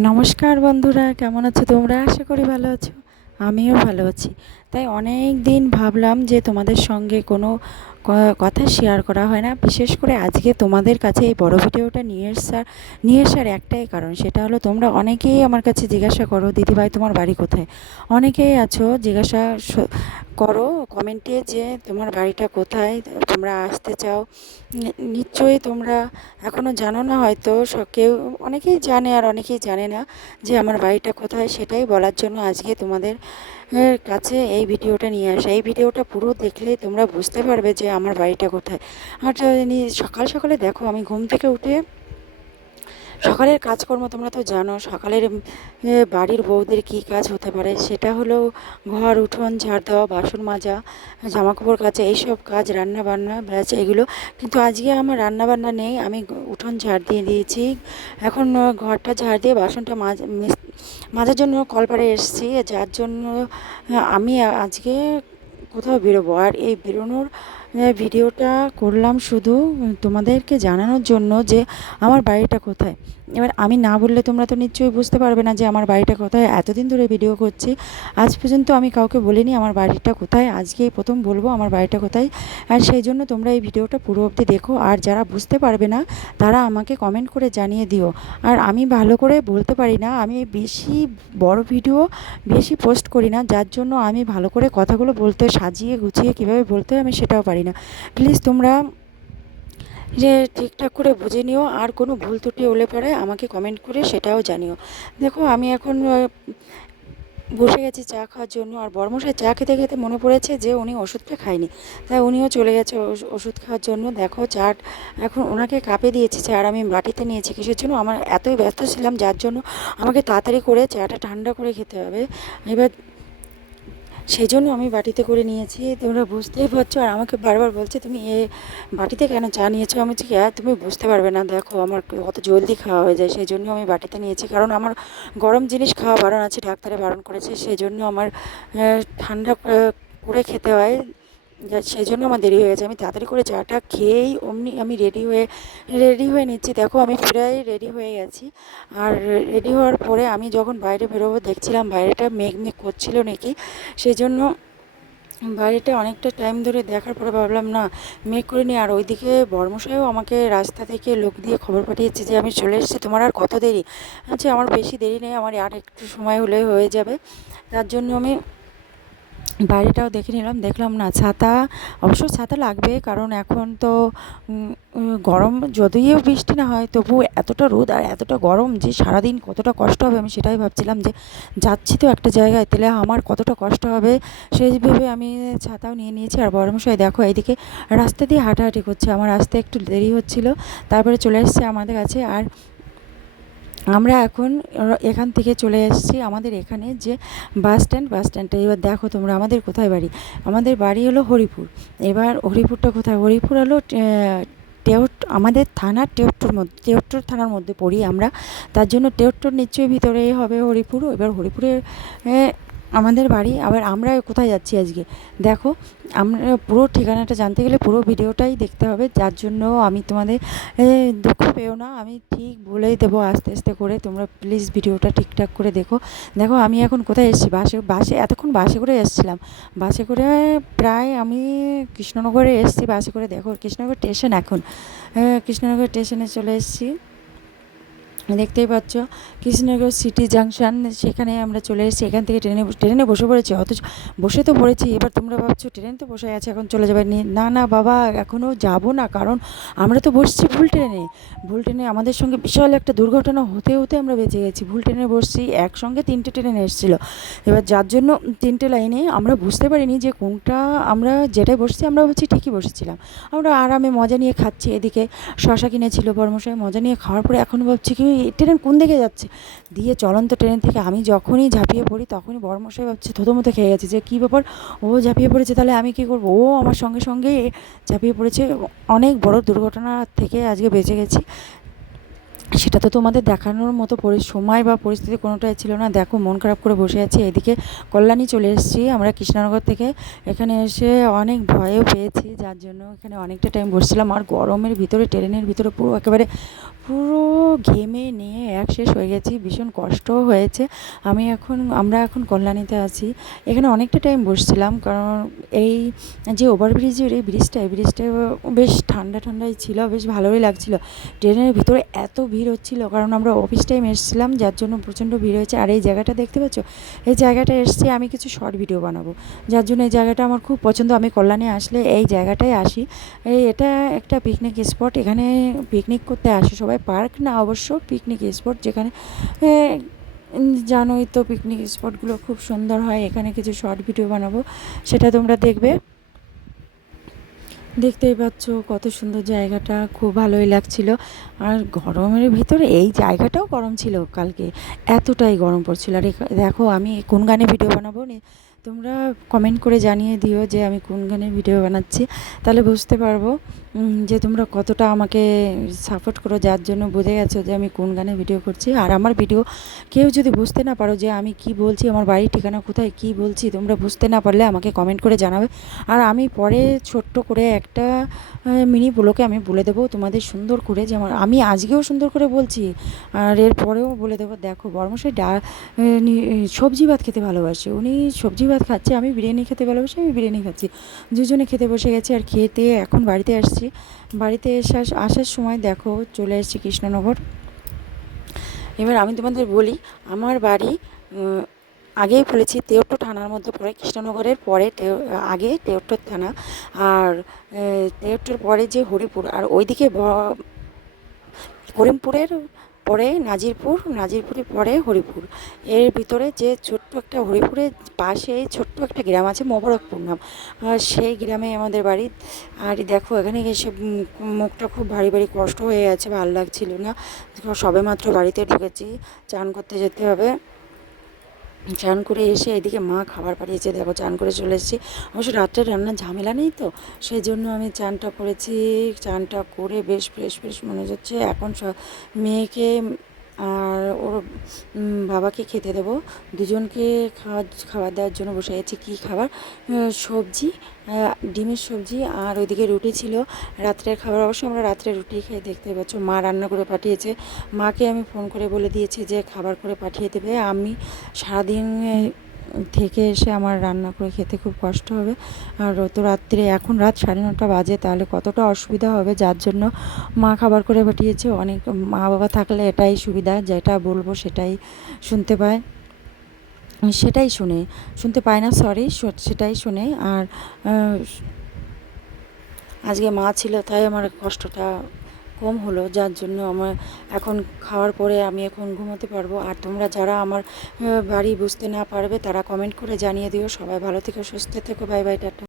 নমস্কার বন্ধুরা, কেমন আছো তোমরা? আশা করি ভালো আছো। আমিও ভালো আছি। তাই অনেক দিন ভাবলাম যে তোমাদের সঙ্গে কোনো কথা শেয়ার করা হয় না। বিশেষ করে আজকে তোমাদের কাছে এই বড় ভিডিওটা নিয়ে আসার নিয়ে আসার একটাই কারণ, সেটা হলো তোমরা অনেকেই আমার কাছে জিজ্ঞাসা করো, দিদিভাই, তোমার বাড়ি কোথায়? অনেকেই আছো, জিজ্ঞাসা করো কমেন্টে যে তোমার বাড়িটা কোথায়, তোমরা আসতে চাও। নিশ্চয়ই তোমরা এখনও জানো না, হয়তো কেউ, অনেকেই জানে আর অনেকেই জানে না যে আমার বাড়িটা কোথায়, সেটাই বলার জন্য আজকে তোমাদের কাছে এই ভিডিওটা নিয়ে আসা। এই ভিডিওটা পুরো দেখলে তোমরা বুঝতে পারবে যে আমার বাড়িটা কোথায়? আর সকাল সকালে দেখো, আমি ঘুম থেকে উঠে সকালের কাজকর্ম তোমরা তো জানো, সকালের বাড়ির বউদের কী কাজ হতে পারে? সেটা হলো ঘর, উঠোন, ঝাড় দেওয়া, বাসন মাজা জামা কাপড় কাচা, এইসব কাজ রান্না বান্না ব্যাস এগুলো। কিন্তু আজকে আমার রান্না বান্না নেই, আমি উঠোন ঝাড় দিয়ে দিয়েছি। এখন ঘরটা ঝাড় দিয়ে বাসনটা মাজ মেজ- মাজার জন্য কলপারে এসেছি, যার জন্য আমি আজকে কোথাও বেরোবো। আর এই বেরোনোর ভিডিওটা করলাম শুধু তোমাদেরকে জানানোর জন্য যে আমার বাড়িটা কোথায়। এবার আমি না বললে তোমরা তো নিশ্চয়ই বুঝতে পারবে না যে আমার বাড়িটা কোথায়। এতদিন ধরে ভিডিও করছি। আজ পর্যন্ত আমি কাউকে বলিনি আমার বাড়িটা কোথায়। আজকেই প্রথম বলব আমার বাড়িটা কোথায়। আর সেই জন্য তোমরা এই ভিডিওটা পুরো অবধি দেখো। আর যারা বুঝতে পারবে না, তারা আমাকে কমেন্ট করে জানিয়ে দিও। আর আমি ভালো করে বলতে পারি না। আমি বেশি বড় ভিডিও বেশি পোস্ট করি না। যার জন্য আমি ভালো করে কথাগুলো বলতে, সাজিয়ে গুছিয়ে কীভাবে বলতে হয় আমি সেটাও পারি না। প্লিজ তোমরা যে ঠিকঠাক করে বুঝে নিও, আর কোনো ভুল ত্রুটি হলে পরে আমাকে কমেন্ট করে সেটাও জানিও। দেখো, আমি এখন বসে গেছি চা খাওয়ার জন্য, আর বর্মশাই চা খেতে খেতে মনে পড়েছে যে উনি ওষুধটা খায়নি। তাই উনিও চলে গেছে ওষ- ওষুধ খাওয়ার জন্য। দেখো, চাট এখন ওনাকে কাপে দিয়েছি চা আর আমি বাটিতে নিয়েছি কিসের জন্য? আমার এতই ব্যস্ত ছিলাম, যার জন্য আমাকে তাড়াতাড়ি করে চাটা ঠান্ডা করে খেতে হবে। এবার সেই জন্য আমি বাটিতে করে নিয়েছি। তোমরা বুঝতেই পারছ আর আমাকে বারবার বলছে, তুমি এ বাটিতে কেন চা নিয়েছো? আমি বলছি হ্যাঁ তুমি বুঝতে পারবে না, দেখো আমার অত জলদি খাওয়া হয়ে যায়। সেই জন্য আমি বাটিতে নিয়েছি। কারণ আমার গরম জিনিস খাওয়া বারণ আছে, ডাক্তারে বারণ করেছে। সেই জন্য আমার ঠান্ডা করে- খেতে হয়। সেই জন্য আমার দেরি হয়ে গেছে। আমি তাড়াতাড়ি করে চাটা খেয়েই অমনি আমি রেডি হয়ে রেডি হয়ে নিচ্ছি। দেখো, আমি প্রায় রেডি হয়ে গেছি। আর রেডি হওয়ার পরে আমি যখন বাইরে বেরোবো, দেখছিলাম বাইরেটা মেঘ মেঘ করছিল নাকি। সেই জন্য বাইরেটা অনেকটা টাইম ধরে দেখার পরে ভাবলাম, না, মেঘ করে নি আর ওইদিকে বর্মশাইও আমাকে রাস্তা থেকে লোক দিয়ে খবর পাঠিয়েছে যে, আমি চলে এসেছি, তোমার আর কত দেরি? আচ্ছা আমার বেশি দেরি নেই, আমার আর একটু সময় হলে হয়ে যাবে। তার জন্য আমি বাইরেটাও দেখে নিলাম, দেখলাম না, ছাতা, অবশ্য ছাতা লাগবে, কারণ এখন তো গরম, যদিও বৃষ্টি না হয়, তবু এতটা রোদ আর এতটা গরম যে সারাদিন কতটা কষ্ট হবে, আমি সেটাই ভাবছিলাম যে যাচ্ছি তো একটা জায়গায়, তাহলে আমার কতটা কষ্ট হবে, সেই ভেবে আমি ছাতাও নিয়ে নিয়েছি। আর বরমশাই দেখো, এইদিকে রাস্তা দিয়ে হাঁটাহাঁটি করছে, আমার আসতে একটু দেরি হচ্ছিল, তারপরে চলে এসছে আমাদের কাছে। আর আমরা এখন এখান থেকে চলে এসেছি আমাদের এখানে যে বাস স্ট্যান্ড বাস স্ট্যান্ডটা। এবার দেখো তোমরা আমাদের কোথায় বাড়ি? আমাদের বাড়ি হলো হরিপুর। এবার হরিপুরটা কোথায়? হরিপুর হলো টেউট আমাদের থানার টেউট্টুর মধ্যে টেউট্টুর থানার মধ্যে পড়ি আমরা। তার জন্য টেউট্টুর নিশ্চয়ই ভিতরেই হবে হরিপুর। এবার হরিপুরের এ, আমাদের বাড়ি, আবার আমরা কোথায় যাচ্ছি আজকে? দেখো, আমরা পুরো ঠিকানাটা জানতে গেলে পুরো ভিডিওটাই দেখতে হবে, যার জন্য আমি তোমাদের দুঃখ পেও না, আমি ঠিক বলেই দেবো আস্তে আস্তে করে, তোমরা প্লিজ ভিডিওটা ঠিকঠাক করে দেখো। দেখো, আমি এখন কোথায় এসেছি? বাসে বাসে, এতক্ষণ বাসে করে এসেছিলাম। বাসে করে প্রায় আমি কৃষ্ণনগরে এসেছি, বাসে করে দেখো, কৃষ্ণনগর স্টেশন এখন। কৃষ্ণনগর স্টেশনে চলে এসেছি। দেখতেই পাচ্ছ, কৃষ্ণনগর সিটি জাংশন সেখানে আমরা চলে এসেছি। এখান থেকে ট্রেনে ট্রেনে বসে পড়েছি, অথচ বসে তো পড়েছি, এবার তোমরা ভাবছ ট্রেন তো বসে আছে, এখন চলে যাবে। নি- না বাবা এখনও যাব না, কারণ আমরা তো বসছি ভুল ট্রেনে। ভুল ট্রেনে আমাদের সঙ্গে বিশাল একটা দুর্ঘটনা হতে হতে আমরা বেঁচে গেছি। ভুল ট্রেনে বসছি, একসঙ্গে তিনটে ট্রেন এসেছিল। এবার যার জন্য তিনটে লাইনে আমরা বুঝতে পারিনি যে কোনটা আমরা যেটাই বসছি, আমরা ভাবছি ঠিকই বসেছিলাম। আমরা আরামে মজা নিয়ে খাচ্ছি এদিকে। শশা কিনেছিল বর্মশাই, মজা নিয়ে খাওয়ার পরে এখন ভাবছি কি ট্রেন কোন দিকে যাচ্ছে? দিয়ে চলন্ত ট্রেন থেকে আমি যখনই ঝাঁপিয়ে পড়ি, তখনই বর্মশাই ভাবছে, থতমতো খেয়ে গেছে যে কী ব্যাপার? ও ঝাঁপিয়ে পড়েছে, তাহলে আমি কী করব? ও আমার সঙ্গে সঙ্গে ঝাঁপিয়ে পড়েছে। অনেক বড় দুর্ঘটনা থেকে আজকে বেঁচে গেছি। সেটা তো তোমাদের দেখানোর মতো সময় বা পরিস্থিতি কোনোটাই ছিল না। দেখো, মন খারাপ করে বসে আছি। এদিকে কল্যাণী চলে এসেছি। আমরা কৃষ্ণনগর থেকে এখানে এসে অনেক ভয়ও পেয়েছি, যার জন্য এখানে অনেকটা টাইম বসছিলাম। আর গরমের ভিতরে, ট্রেনের ভিতরে পুরো একেবারে পুরো ঘেমে নিয়ে এক শেষ হয়ে গেছি। ভীষণ কষ্টও হয়েছে। আমি এখন, আমরা এখন কল্যাণীতে আছি। এখানে অনেকটা টাইম বসছিলাম, কারণ এই যে ওভারব্রিজের এই ব্রিজটা এই ব্রিজটা বেশ ঠান্ডা ঠান্ডাই ছিল, বেশ ভালোই লাগছিল। ট্রেনের ভিতরে এত ভিড় হচ্ছিল, কারণ আমরা অফিস টাইম এসেছিলাম, যার জন্য প্রচণ্ড ভিড় হয়েছে। আর এই জায়গাটা দেখতে পাচ্ছ? এই জায়গাটা এসছি আমি কিছু শর্ট ভিডিও বানাবো। যার জন্য এই জায়গাটা আমার খুব পছন্দ। আমি কল্যাণে আসলে এই জায়গাটায় আসি। এই এটা একটা পিকনিক স্পট এখানে পিকনিক করতে আসে সবাই। পার্ক না, অবশ্য পিকনিক স্পট যেখানে জানোই তো পিকনিক স্পটগুলো খুব সুন্দর হয়। এখানে কিছু শর্ট ভিডিও বানাবো। সেটা তোমরা দেখবে। দেখতেই পাচ্ছ কত সুন্দর জায়গাটা, খুব ভালোই লাগছিল। আর গরমের ভিতরে এই জায়গাটাও গরম ছিল কালকে। এতটাই গরম পড়ছিল। আর দেখো আমি কোন গানে ভিডিও বানাবো তোমরা কমেন্ট করে জানিয়ে দিও যে আমি কোন গানে ভিডিও বানাচ্ছি। তাহলে বুঝতে পারব যে তোমরা কতটা আমাকে সাপোর্ট করো, যার জন্য বুঝে গেছো যে আমি কোন গানে ভিডিও করছি। আর আমার ভিডিও কেউ যদি বুঝতে না পারো যে আমি কি বলছি, আমার বাড়ির ঠিকানা কোথায়, কি বলছি, তোমরা বুঝতে না পারলে আমাকে কমেন্ট করে জানাবে। আর আমি পরে ছোট্ট করে একটা মিনি ব্লকে আমি বলে দেবো তোমাদের সুন্দর করে, যে আমার আমি আজকেও সুন্দর করে বলছি, আর এর পরেও বলে দেবো, দেখো বর্মশাই ডা সবজি ভাত খেতে ভালোবাসে, উনি সবজি ভাত খাচ্ছে, আমি বিরিয়ানি খেতে ভালোবাসি, আমি বিরিয়ানি খাচ্ছি। দুজনে খেতে বসে গেছি আর খেতে এখন বাড়িতে আসছি। বাড়িতে এসে আসার সময় দেখো চলে এসেছি কৃষ্ণনগর। এবার আমি তোমাদের বলি, আমার বাড়ি আগেই বলেছি তেওট্ট থানার মধ্যে পড়ে, কৃষ্ণনগরের পরে আগে তেওট্টর থানা। আর তেওট্টর পরে যে হরিপুর, আর ওইদিকে করিমপুরের পরে নাজিরপুর, নাজিরপুরের পরে হরিপুর। এর ভিতরে যে ছোট্ট একটা হরিপুরের পাশে ছোট্ট একটা গ্রাম আছে মোবারকপুর নাম। সেই গ্রামে আমাদের বাড়ি। আর দেখো, এখানে এসে মুখটা খুব ভারী ভারী কষ্ট হয়ে আছে ভালো লাগছিল না। সবে মাত্র বাড়িতে ঢুকেছি, চান করতে যেতে হবে। চান করে এসে এদিকে মা খাবার পাঠিয়েছে, দেখো চান করে চলে এসেছি। অবশ্য রাত্রে রান্নার ঝামেলা নেই তো সেই জন্য আমি চানটা করেছি। চানটা করে বেশ ফ্রেশ ফ্রেশ মনে হচ্ছে। এখন মেয়েকে আর ওর বাবাকে খেতে দেবো। দুজনকে খাওয়ার খাবার দেওয়ার জন্য বসে গেছি কী খাবার? সবজি ডিমের সবজি আর ওইদিকে রুটি ছিল। রাত্রের খাবার, অবশ্যই আমরা রাত্রে রুটি খেয়ে দেখতে পাচ্ছ। মা রান্না করে পাঠিয়েছে। মাকে আমি ফোন করে বলে দিয়েছি যে খাবার করে পাঠিয়ে দেবে। আমি সারাদিন থেকে এসে আমার রান্না করে খেতে খুব কষ্ট হবে। আর তো রাত্রে, এখন রাত সাড়ে নটা বাজে, তাহলে কতটা অসুবিধা হবে? যার জন্য মা খাবার করে পাঠিয়েছে। অনেক মা বাবা থাকলে এটাই সুবিধা, যেটা বলব সেটাই শুনতে পায়। সেটাই শুনে, শুনতে পায় না সরি সেটাই শুনে। আর আজকে মা ছিল, তাই আমার কষ্টটা কম হলো, যার জন্য আমার এখন খাওয়ার পরে আমি এখন ঘুমোতে পারব। আর তোমরা যারা আমার বাড়ি বুঝতে না পারবে, তারা কমেন্ট করে জানিয়ে দিও। সবাই ভালো থেকে, সুস্থ থেকো। Bye bye tata.